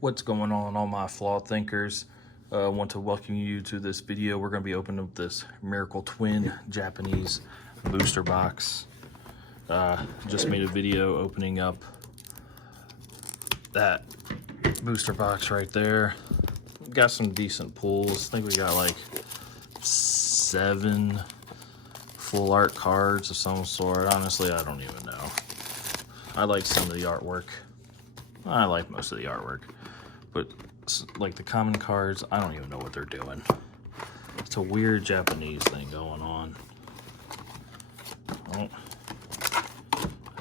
What's going on, all my flawed thinkers? I want to welcome you to this video. We're going to be opening up this Miracle Twin Japanese booster box. Just made a video opening up that booster box right there. Got some decent pulls. I think we got like 7 full art cards of some sort. Honestly, I don't even know. I like some of the artwork. I like most of the artwork, but like the common cards, I don't even know what they're doing. It's a weird Japanese thing going on. Oh,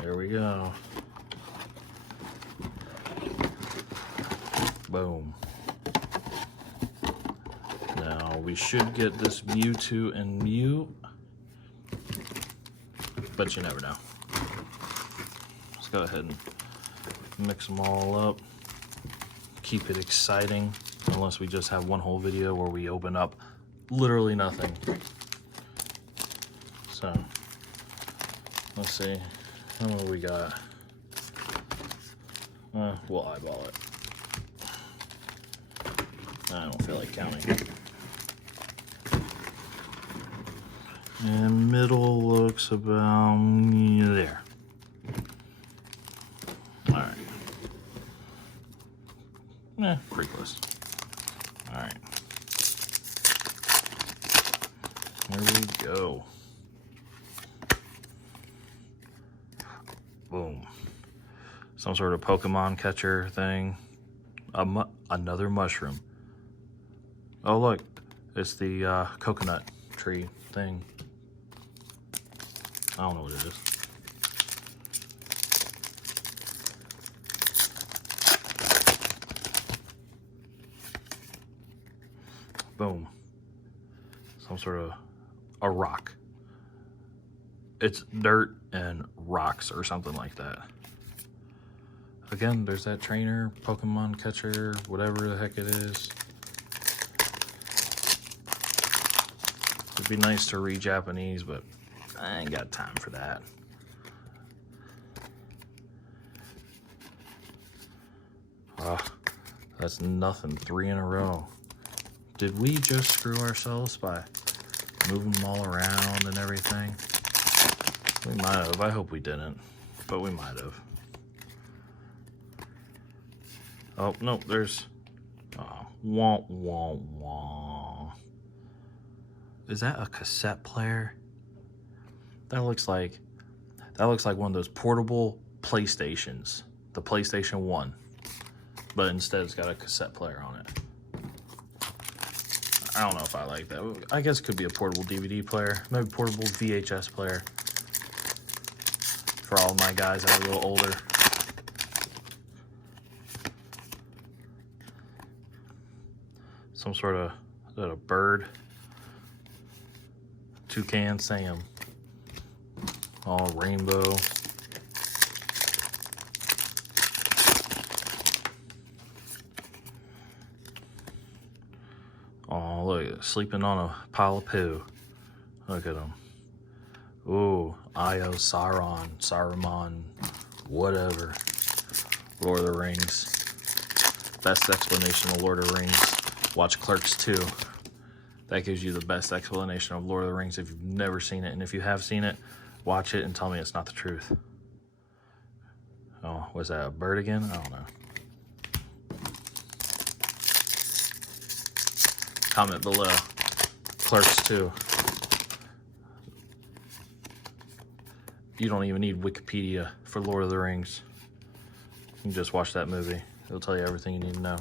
there we go. Boom. Now we should get this Mewtwo and Mew, but you never know. Let's go ahead and mix them all up. Keep it exciting, unless we just have one whole video where we open up literally nothing. So let's see how many we got. We'll eyeball it. I don't feel like counting. And middle looks about there. Pretty close. All right. There we go. Boom. Some sort of Pokemon catcher thing. Another mushroom. Oh, look. It's the coconut tree thing. I don't know what it is. Boom. Some sort of a rock. It's dirt and rocks or something like that. Again, there's that trainer, Pokemon catcher, whatever the heck it is. It'd be nice to read Japanese, but I ain't got time for that. That's nothing. 3 in a row. Did we just screw ourselves by moving them all around and everything? We might have. I hope we didn't, but we might have. Oh, no, there's... Oh, wah, wah, wah. Is that a cassette player? That looks like one of those portable PlayStations. The PlayStation 1. But instead it's got a cassette player on it. I don't know if I like that. I guess it could be a portable DVD player. Maybe portable VHS player. For all my guys that are a little older. Some sort of, is that a bird? Toucan Sam. All rainbow. Oh, look, sleeping on a pile of poo. Look at him. Ooh, Io, Saruman, whatever. Lord of the Rings. Best explanation of Lord of the Rings. Watch Clerks 2. That gives you the best explanation of Lord of the Rings if you've never seen it. And if you have seen it, watch it and tell me it's not the truth. Oh, was that a bird again? I don't know. Comment below. Clerks 2. You don't even need Wikipedia for Lord of the Rings. You can just watch that movie. It'll tell you everything you need to know.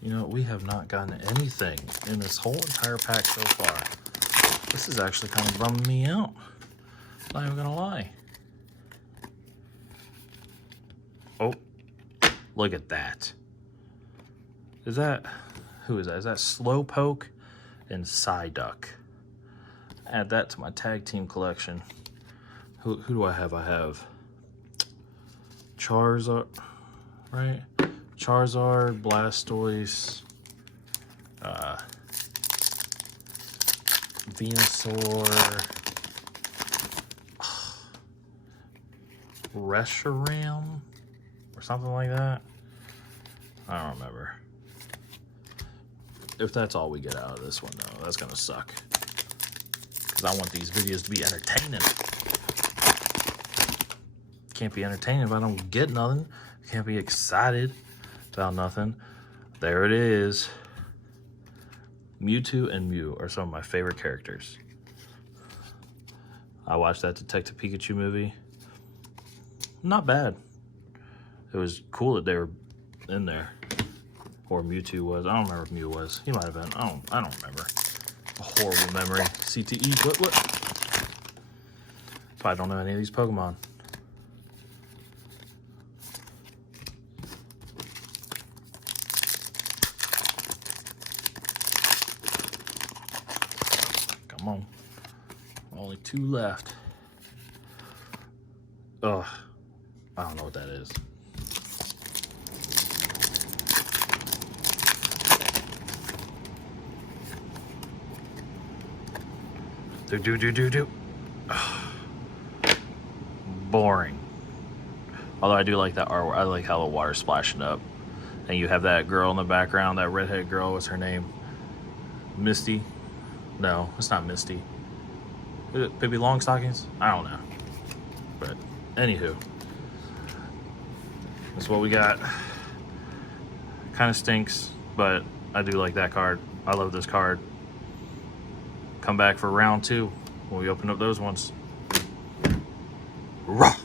You know, we have not gotten anything in this whole entire pack so far. This is actually kind of bumming me out. Not even gonna lie. Oh, look at that. Is that, who is that? Is that Slowpoke and Psyduck? Add that to my tag team collection. Who do I have? I have Charizard, right? Charizard, Blastoise, Venusaur, Reshiram, or something like that. I don't remember. If that's all we get out of this one, though, that's gonna suck. Because I want these videos to be entertaining. Can't be entertaining if I don't get nothing. Can't be excited about nothing. There it is. Mewtwo and Mew are some of my favorite characters. I watched that Detective Pikachu movie. Not bad. It was cool that they were in there. Or Mewtwo was. I don't remember if Mew was. He might have been. I don't remember. A horrible memory. CTE. What? Probably don't know any of these Pokemon. Come on. Only 2 left. Ugh. I don't know what that is. Do. Boring. Although I do like that artwork. I like how the water's splashing up. And you have that girl in the background, that redhead girl. What's her name? Misty? No, it's not Misty. Is it Pippi Longstockings? I don't know. But, anywho. That's what we got. Kind of stinks, but I do like that card. I love this card. Come back for round 2 when we open up those ones. Rah!